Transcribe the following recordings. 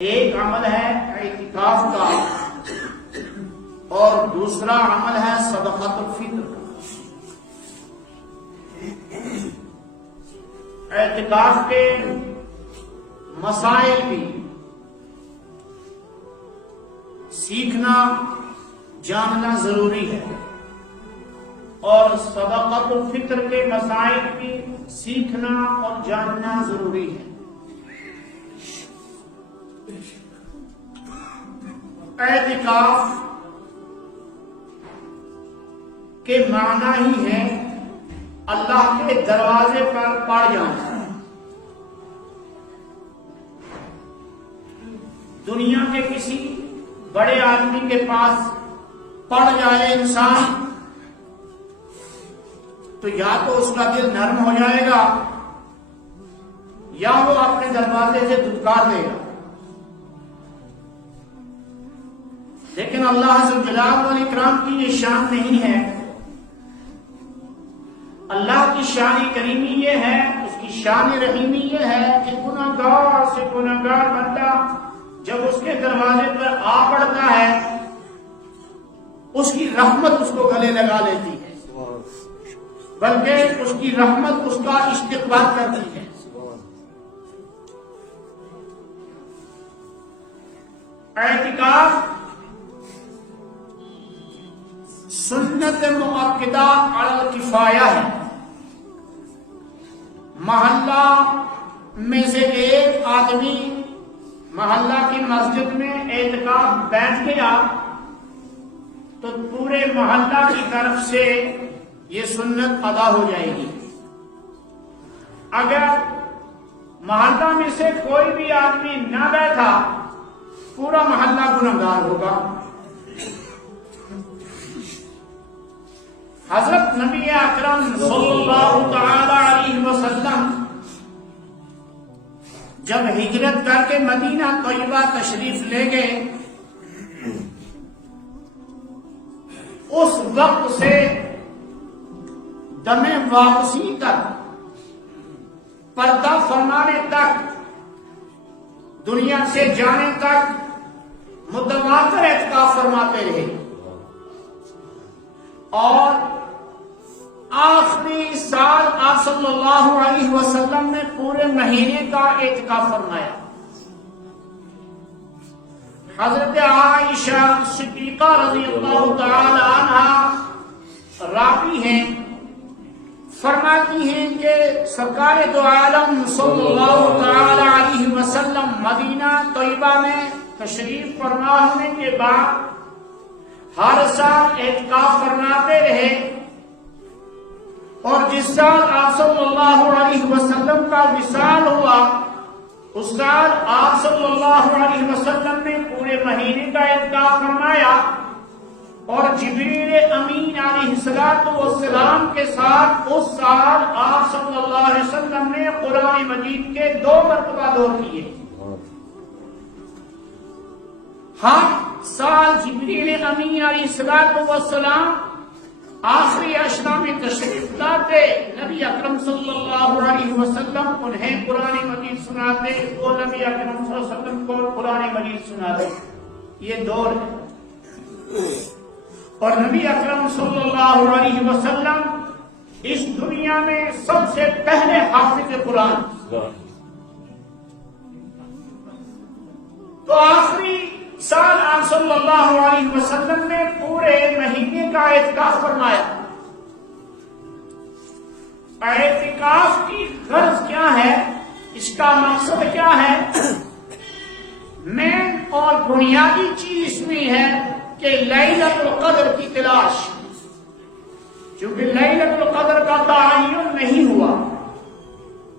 ایک عمل ہے اعتکاف کا اور دوسرا عمل ہے صدقۃ الفطر کا۔ اعتکاف کے مسائل بھی سیکھنا جاننا ضروری ہے اور صدقۃ الفطر کے مسائل بھی سیکھنا اور جاننا ضروری ہے۔ اعتکاف کے معنی ہی ہے اللہ کے دروازے پر پڑ جانا۔ دنیا کے کسی بڑے آدمی کے پاس پڑ جائے انسان تو یا تو اس کا دل نرم ہو جائے گا یا وہ اپنے دروازے سے دھتکار دے گا، لیکن اللہ ذو الجلال والاکرام کی یہ شان نہیں ہے۔ اللہ کی شان کریمی یہ ہے، اس کی شان رحیمی یہ ہے کہ گنہگار سے گنہگار بندہ جب اس کے دروازے پر آ پڑتا ہے اس کی رحمت اس کو گلے لگا لیتی ہے، بلکہ اس کی رحمت اس کا استقبال کرتی ہے۔ اعتکاف سنت مؤکدہ علی الکفایہ ہے۔ محلہ میں سے ایک آدمی محلہ کی مسجد میں اعتکاف بیٹھ گیا تو پورے محلہ کی طرف سے یہ سنت ادا ہو جائے گی۔ اگر محلہ میں سے کوئی بھی آدمی نہ بیٹھا پورا محلہ گنہگار ہوگا۔ حضرت نبی اکرم صلی اللہ تعالی علیہ وسلم جب ہجرت کر کے مدینہ طیبہ تشریف لے گئے اس وقت سے دم واپسی تک، پردہ فرمانے تک، دنیا سے جانے تک متواتر اعتکاف فرماتے رہے اور آخری سال آپ صلی اللہ علیہ وسلم نے پورے مہینے کا اعتکاف فرمایا۔ حضرت عائشہ صدیقہ رضی اللہ تعالی عنہا راوی ہیں، فرماتی ہیں کہ سرکار دو عالم صلی اللہ تعالی علیہ وسلم مدینہ طیبہ میں تشریف فرما ہونے کے بعد ہر سال اعتکاف فرماتے رہے اور جس سال آپ صلی اللہ علیہ وسلم کا وصال ہوا اس سال آپ صلی اللہ علیہ وسلم نے پورے مہینے کا اعتکاف فرمایا اور جبریل امین علیہ السلام کے ساتھ اس سال آپ صلی اللہ علیہ وسلم نے قرآن مجید کے 2 مرتبہ دور کیے۔ ہر سال جبریل امین علیہ السلام آخری اشرا میں تشریف لاتے، نبی اکرم صلی اللہ علیہ وسلم انہیں قرآن مجید سناتے، وہ نبی اکرم صلی اللہ علیہ وسلم کو قرآن مجید سناتے۔ یہ دور ہے اور نبی اکرم صلی اللہ علیہ وسلم اس دنیا میں سب سے پہلے حافظ قرآن، تو آخری سال آپ صلی اللہ علیہ وسلم نے پورے مہینے کا اعتکاف فرمایا۔ اعتکاف کی غرض کیا ہے، اس کا مقصد کیا ہے؟ مین اور بنیادی چیز اس میں ہے کہ لیلۃ القدر کی تلاش، چونکہ لیلۃ القدر کا تعین نہیں ہوا،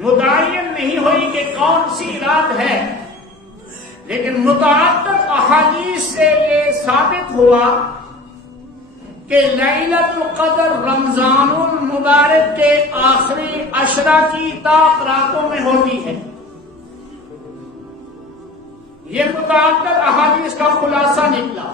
متعین نہیں ہوئی کہ کون سی رات ہے، لیکن متعدد احادیث سے یہ ثابت ہوا کہ لیلۃ القدر رمضان المبارک کے آخری عشرہ کی طاق راتوں میں ہوتی ہے۔ یہ متعدد احادیث کا خلاصہ نکلا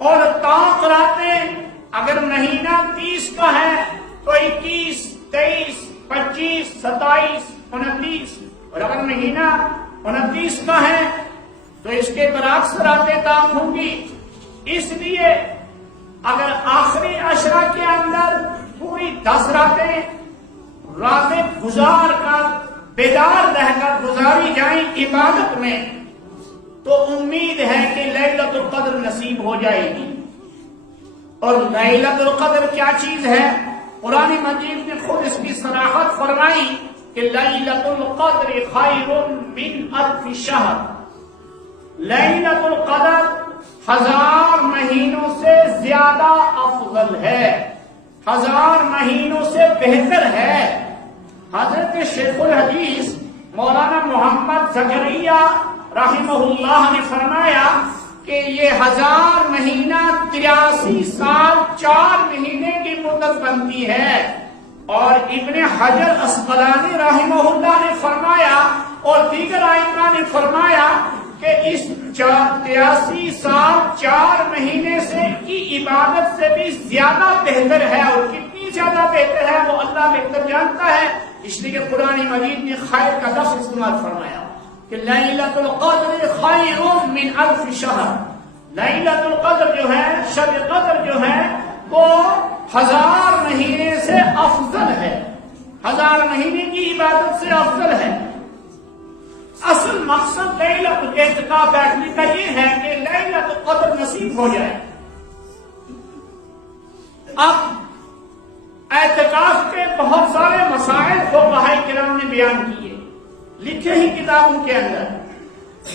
اور طاق راتیں اگر مہینہ 30 کا ہے تو 21، 23، 25، 27، 29، اور اگر مہینہ 29 کا ہے تو اس کے برعکس راتیں کام ہوں گی. اس لیے اگر آخری عشرہ کے اندر پوری 10 راتیں گزار کر بیدار رہ کر گزاری جائیں عبادت میں تو امید ہے کہ لیلۃ القدر نصیب ہو جائے گی. اور لیلۃ القدر کیا چیز ہے؟ قرآن مجید نے خود اس کی صراحت فرمائی کہ لیلۃ القدر خیر من الف شہر. لیلۃ القدر 1000 مہینوں سے زیادہ افضل ہے، 1000 مہینوں سے بہتر ہے. حضرت شیخ الحدیث مولانا محمد زکریا رحمہ اللہ نے فرمایا کہ یہ 1000 مہینہ 83 سال 4 مہینے کی مدت بنتی ہے. اور ابن حجر اسقلانی رحمہ اللہ نے فرمایا اور دیگر ائمہ نے فرمایا کہ اس 83 سال 4 مہینے سے کی عبادت سے بھی زیادہ بہتر ہے. اور کتنی زیادہ بہتر ہے وہ اللہ بہتر جانتا ہے. اس لیے کہ قرآن مجید نے خیر کا لفظ استعمال فرمایا کہ لیلۃ القدر خیر من الف شہر. لیلۃ القدر جو ہے، شب قدر جو ہے، وہ 1000 مہینے سے افضل ہے، 1000 مہینے کی عبادت سے افضل ہے. اصل مقصد لیلۃ اعتکاف بیٹھنے کا یہ ہے کہ لیلۃ القدر نصیب ہو جائے. اب اعتکاف کے بہت سارے مسائل فقہاء کرام نے بیان کیے، لکھے ہی کتابوں کے اندر.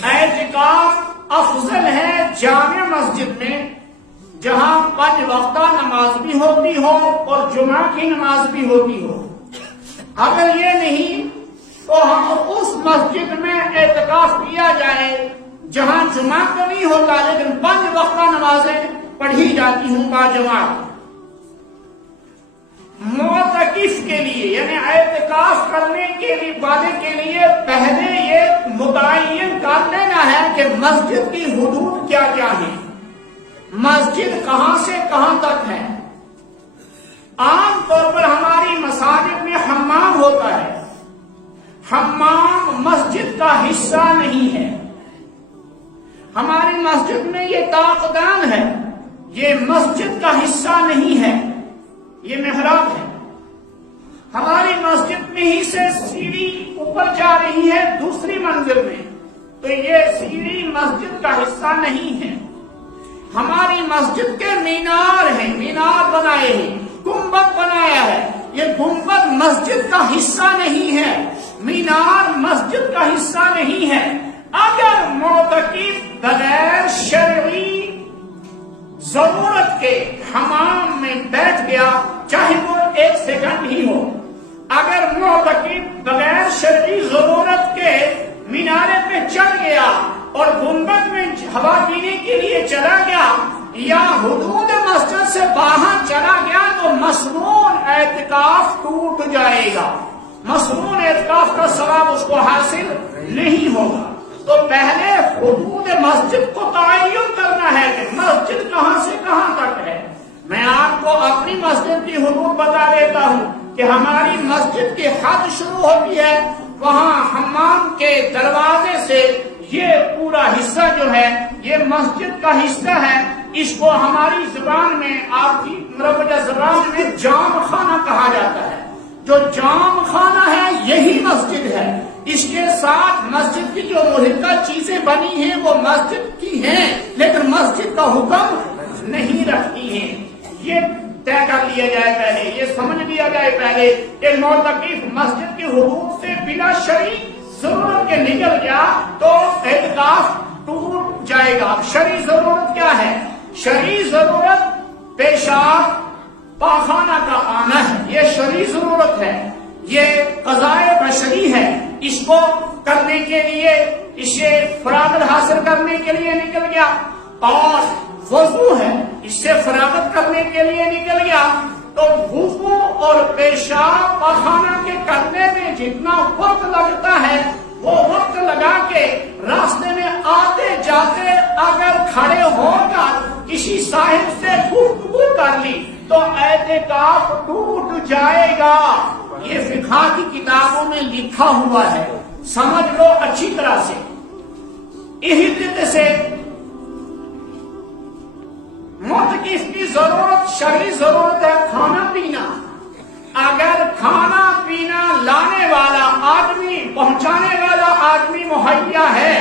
اعتکاف افضل ہے جامع مسجد میں جہاں 5 وقتہ نماز بھی ہوتی ہو اور جمعہ کی نماز بھی ہوتی ہو. اگر یہ نہیں تو ہم اس مسجد میں اعتکاف کیا جائے جہاں جمعہ تو نہیں ہوتا لیکن 5 وقتہ نمازیں پڑھی جاتی ہوں باجماعت. معتکف کے لیے یعنی اعتکاف کرنے کے لیے وعدے کے لیے پہلے یہ متعین کر لینا ہے کہ مسجد کی حدود کیا کیا ہیں، مسجد کہاں سے کہاں تک ہے. عام طور پر ہماری مساجد میں حمام ہوتا ہے، حمام مسجد کا حصہ نہیں ہے. ہماری مسجد میں یہ طاقدان ہے، یہ مسجد کا حصہ نہیں ہے، یہ محراب ہے. ہماری مسجد میں ہی سے سیڑھی اوپر جا رہی ہے دوسری منزل میں، تو یہ سیڑھی مسجد کا حصہ نہیں ہے. ہماری مسجد کے مینار ہیں، مینار بنائے ہیں، گنبد بنایا ہے، یہ گنبد مسجد کا حصہ نہیں ہے، مینار مسجد کا حصہ نہیں ہے. اگر معتکف بغیر شرعی ضرورت کے حمام میں بیٹھ گیا چاہے وہ 1 سیکنڈ ہی ہو، اگر معتکف بغیر شرعی ضرورت کے مینارے پہ چڑھ گیا اور گنبد میں ہوا پینے کے لیے چلا گیا یا حدود مسجد سے باہر چلا گیا تو مصنون اعتکاف ٹوٹ جائے گا، مصنون اعتکاف کا ثواب اس کو حاصل نہیں ہوگا. تو پہلے حدود مسجد کو تعین کرنا ہے کہ مسجد کہاں سے کہاں تک ہے. میں آپ کو اپنی مسجد کی حدود بتا دیتا ہوں کہ ہماری مسجد کی حد شروع ہوتی ہے وہاں حمام کے دروازے سے یہ پورا حصہ جو ہے یہ مسجد کا حصہ ہے. اس کو ہماری زبان میں، آپ کی مروجہ زبان میں جام خانہ کہا جاتا ہے. جو جام خانہ ہے یہی مسجد ہے. اس کے ساتھ مسجد کی جو محیطہ چیزیں بنی ہیں وہ مسجد کی ہیں لیکن مسجد کا حکم نہیں رکھتی ہیں. یہ طے کر لیا جائے پہلے، یہ سمجھ لیا جائے پہلے کہ معتکف مسجد کی حدود سے بلا شرعی ضرورت کے نکل گیا تو اعتکاف ٹوٹ جائے گا. اب شرعی ضرورت کیا ہے؟ شرعی ضرورت پیشاب پاخانہ کا آنا ہے، یہ شرعی ضرورت ہے، یہ قضائے بشری ہے. اس کو کرنے کے لیے، اسے فراغت حاصل کرنے کے لیے نکل گیا. اور وضو ہے، اس سے فراغت کرنے کے لیے نکل گیا. تو وضو اور پیشاب پاخانہ کے کرنے میں جتنا وقت لگتا ہے وہ وقت لگا کے راستے میں آتے جاتے اگر کھڑے ہو کر کسی صاحب سے گفتگو کر لی تو اعتکاف ٹوٹ جائے گا. یہ فقہ کی کتابوں میں لکھا ہوا ہے. سمجھ لو اچھی طرح سے. اسی طرح سے معتکف کی ضرورت شرعی ضرورت ہے کھانا پینا. اگر کھانا پینا لانے والا آدمی پہنچانے والا آدمی مہیا ہے،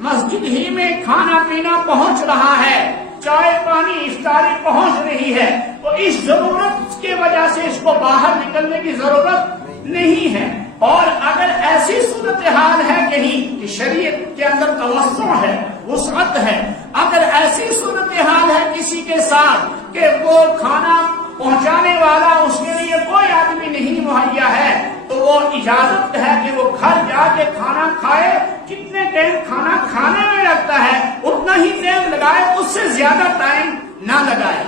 مسجد ہی میں کھانا پینا پہنچ رہا ہے، چائے پانی افطاری پہنچ رہی ہے، تو اس ضرورت کی وجہ سے اس کو باہر نکلنے کی ضرورت نہیں ہے. اور اگر ایسی صورتحال ہے کہیں کہ شریعت کے اندر توسع ہے، وسعت ہے، اگر ایسی صورتحال ہے کسی کے ساتھ کہ وہ کھانا پہنچانے والا اس کے لیے کوئی آدمی نہیں مہیا ہے، تو وہ اجازت ہے کہ وہ گھر جا کے کھانا کھائے. کتنے ٹائم کھانا کھانے میں لگتا ہے اتنا ہی ٹائم لگائے، اس سے زیادہ ٹائم نہ لگائے.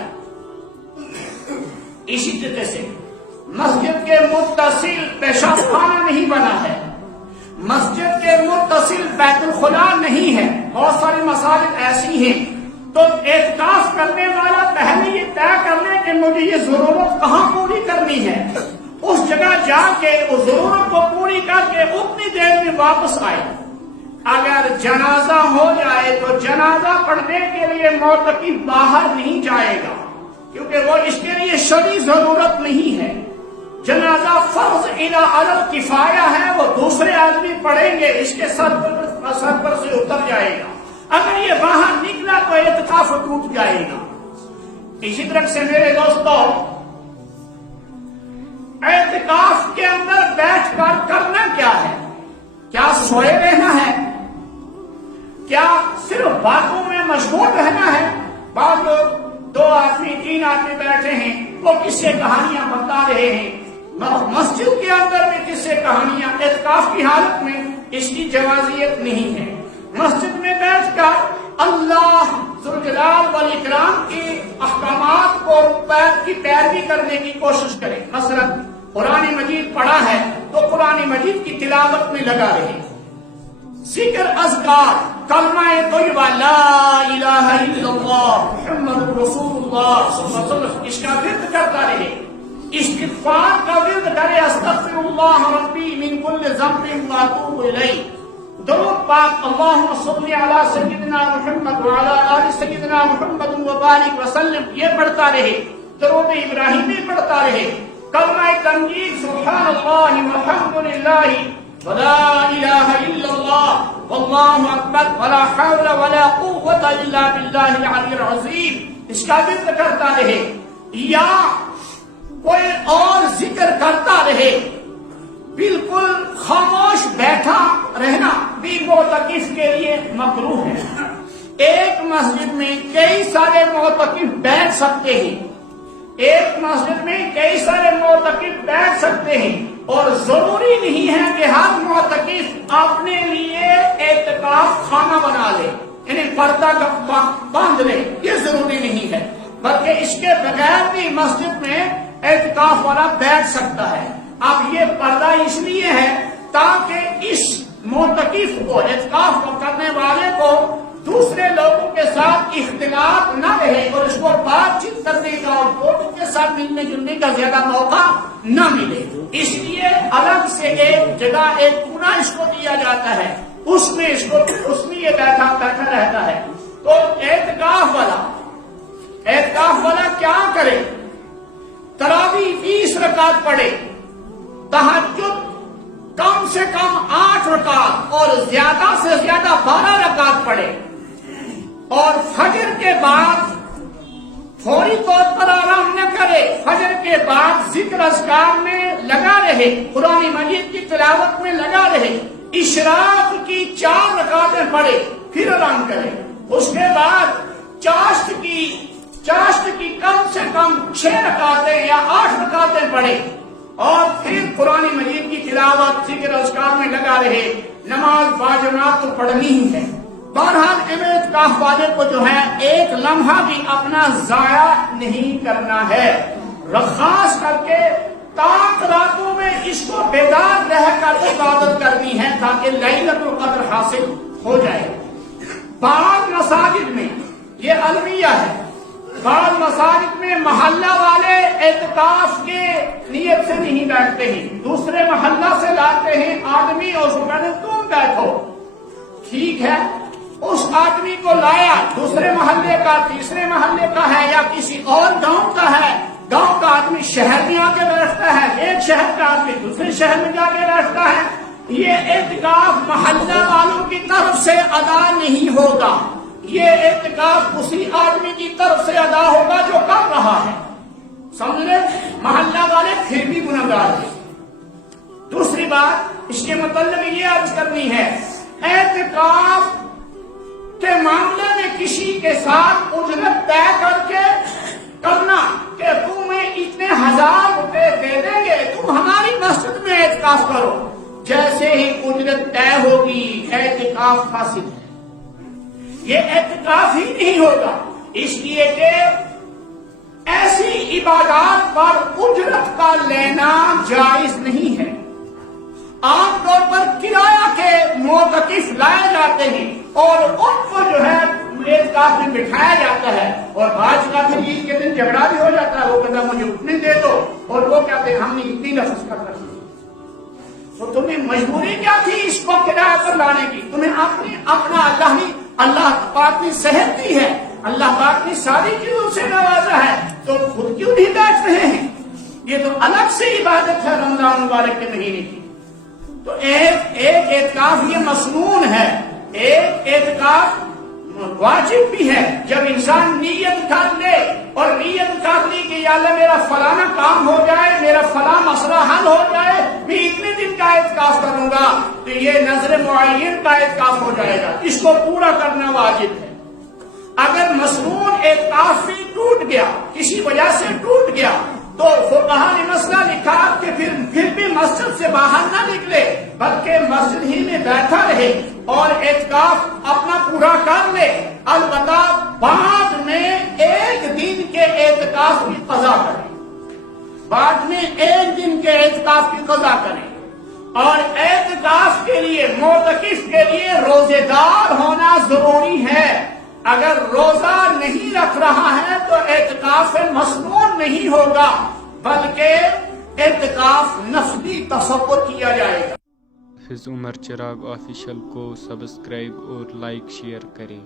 اسی طرح سے مسجد کے متصل پیشاب خانہ نہیں بنا ہے، مسجد کے متصل بیت الخلا نہیں ہے. بہت ساری مساجد ایسی ہیں تو اعتکاف کرنے والا پہلے یہ طے کر لے کہ مجھے یہ ضرورت کہاں پوری کرنی ہے، اس جگہ جا کے اس ضرورت کو پوری کر کے اتنی دیر میں واپس آئے. اگر جنازہ ہو جائے تو جنازہ پڑھنے کے لیے معتکف باہر نہیں جائے گا، کیونکہ وہ اس کے لیے شرعی ضرورت نہیں ہے. جنازہ فرض علی کفایہ ہے، وہ دوسرے آدمی پڑھیں گے، اس کے سر پر سے اتر جائے گا. اگر یہ باہر نکلا تو اعتکاف ٹوٹ جائے گا. اسی طرح سے میرے دوستوں، اعتکاف کے اندر بیٹھ کر کرنا کیا ہے؟ کیا سوئے رہنا ہے؟ کیا صرف باتوں میں مشغول رہنا ہے؟ بعض لوگ 2 آدمی 3 آدمی بیٹھے ہیں، وہ قصے کہانیاں بتا رہے ہیں. مسجد کے اندر میں قصے کہانیاں اعتکاف کی حالت میں اس کی جوازیت نہیں ہے. مسجد میں بیٹھ کر اللہ ذوالجلال والاکرام کے احکامات کو کی پیروی کرنے کی کوشش کریں. مثلا قرآن مجید پڑھا ہے تو قرآن مجید کی تلاوت میں لگا رہے، ذکر اذکار کلمہ طیبہ لا الہ الا اللہ محمد رسول اللہ صلی اللہ علیہ وسلم اس کا ورد کرتا رہے، استغفار کا ورد کرے، استغفر اللہ ربی من کل ذنب واتوب الیہ. درود پاک اللہم صلی علی سیدنا محمد وعلی آل سیدنا محمد وبارک وسلم یہ پڑھتا رہے، درود ابراہیمی پڑھتا رہے، کلمہ تنجید سبحان اللہ والحمد للہ ولا الہ الا اللہ واللہ اکبر ولا حول ولا قوة الا باللہ العلی العظیم اس کا ذکر کرتا رہے، یا کوئی اور ذکر کرتا رہے. بالکل خاموش بیٹھا رہنا بھی معتکف کے لیے مکروہ ہے. ایک مسجد میں کئی سارے معتکف بیٹھ سکتے ہیں، ایک مسجد میں کئی سارے معتکف بیٹھ سکتے ہیں، اور ضروری نہیں ہے کہ ہر معتکف اپنے لیے اعتکاف خانہ بنا لے، یعنی پردہ باندھ لے، یہ ضروری نہیں ہے، بلکہ اس کے بغیر بھی مسجد میں اعتکاف والا بیٹھ سکتا ہے. اب یہ پردہ اس لیے ہے تاکہ اس معتکف کو اعتکاف کو کرنے والے کو دوسرے لوگوں کے ساتھ اختلاط نہ رہے اور اس کو بات چیت کرنے کا اور لوگوں کے ساتھ ملنے جلنے کا زیادہ موقع نہ ملے. اس لیے الگ سے ایک جگہ ایک کونا اس کو دیا جاتا ہے، اس میں یہ بیٹھا رہتا ہے. تو اعتکاف والا کیا کرے؟ تراویح 20 رکعت پڑھے، تہجد کم سے کم 8 رکعت اور زیادہ سے زیادہ 12 رکعت پڑھے، اور فجر کے بعد فوری طور پر آرام نہ کرے، فجر کے بعد ذکر اذکار میں لگا رہے، قرآن مجید کی تلاوت میں لگا رہے، اشراق کی 4 رکعتیں پڑھے، پھر آرام کرے. اس کے بعد چاشت کی کم سے کم 6 رکعتیں یا 8 رکعتیں پڑھے، اور پھر قرآن مجید کی تلاوت ذکر اذکار میں لگا رہے. نماز باجماعت تو پڑھنی ہی ہے. بہرحال اعتکاف والے کو جو ہے ایک لمحہ بھی اپنا ضائع نہیں کرنا ہے، خاص کر کے تاک راتوں میں اس کو بیدار رہ کر عبادت کرنی ہے تاکہ لیلۃ القدر حاصل ہو جائے. بعض مساجد میں یہ المیہ ہے، بعض مساجد میں محلہ والے اعتکاف کے نیت سے نہیں بیٹھتے ہیں، دوسرے محلہ سے لاتے ہیں آدمی اور اس کو کہتے ہیں تم بیٹھو. ٹھیک ہے، اس آدمی کو لایا، دوسرے محلے کا، تیسرے محلے کا ہے یا کسی اور گاؤں کا ہے. گاؤں کا آدمی شہر میں آ کے بیٹھتا ہے، ایک شہر کا آدمی دوسرے شہر میں جا کے بیٹھتا ہے. یہ اعتکاف محلہ والوں کی طرف سے ادا نہیں ہوگا، یہ اعتکاف اسی آدمی کی طرف سے ادا ہوگا جو کر رہا ہے. سمجھ لیں، محلہ والے پھر بھی گنہگار ہیں. دوسری بات اس کے متعلق یہ عرض کرنی ہے، اعتکاف کے معاملے میں کسی کے ساتھ اجرت طے کر کے کرنا کہ تمہیں اتنے 1000 روپے دے دیں گے، تم ہماری مسجد میں اعتکاف کرو، جیسے ہی اجرت طے ہوگی اعتکاف فاسد ہے. یہ اعتکاف ہی نہیں ہوگا، اس لیے کہ ایسی عبادات پر اجرت کا لینا جائز نہیں ہے. عام طور پر کرایہ کے معتکف لائے جاتے ہیں اور ان کو جو ہے اعتکاف میں بٹھایا جاتا ہے، اور بعض کا پھر عید کے دن جھگڑا بھی ہو جاتا ہے. وہ کہتا ہے مجھے اتنے دے دو، اور وہ کہتے ہیں ہم نے اتنی نفس کر رکھی. تو تمہیں مجبوری کیا تھی اس کو کرایہ پر لانے کی؟ تمہیں اپنا اللہ پاک نے صحت دی ہے، اللہ پاک نے ساری چیزوں سے نوازا ہے، تو خود کیوں نہیں بیٹھ رہے ہیں؟ یہ تو الگ سے عبادت ہے رمضان مبارک کے مہینے کی. تو ایک اعتکاف یہ مسنون ہے، ایک اعتکاف واجب بھی ہے. جب انسان نیت کر لے اور نیت کر لی کہ یا اللہ میرا فلانا کام ہو جائے، میرا فلاں مسئلہ حل ہو جائے، میں اتنے دن کا اعتکاف کروں گا، تو یہ نظر معین کا اعتکاف ہو جائے گا. اس کو پورا کرنا واجب ہے. اگر مسنون اعتکاف بھی ٹوٹ گیا، کسی وجہ سے ٹوٹ گیا، تو فقہا نے مسئلہ لکھا کہ پھر بھی مسجد سے باہر نہ نکلے بلکہ مسجد ہی میں بیٹھا رہے اور اعتکاف اپنا پورا کر لے. البتہ بعد میں ایک دن کے اعتکاف کی قضا کرے، بعد میں ایک دن کے اعتکاف کی قضا کرے. اور اعتکاف کے لیے معتکف کے لیے روزے دار ہونا ضروری ہے. اگر روزہ نہیں رکھ رہا ہے تو اعتکاف مسنون نہیں ہوگا، بلکہ اعتکاف نفلی تصور کیا جائے گا. حافظ عمر چراغ آفیشیل کو سبسکرائب اور لائک شیئر کریں.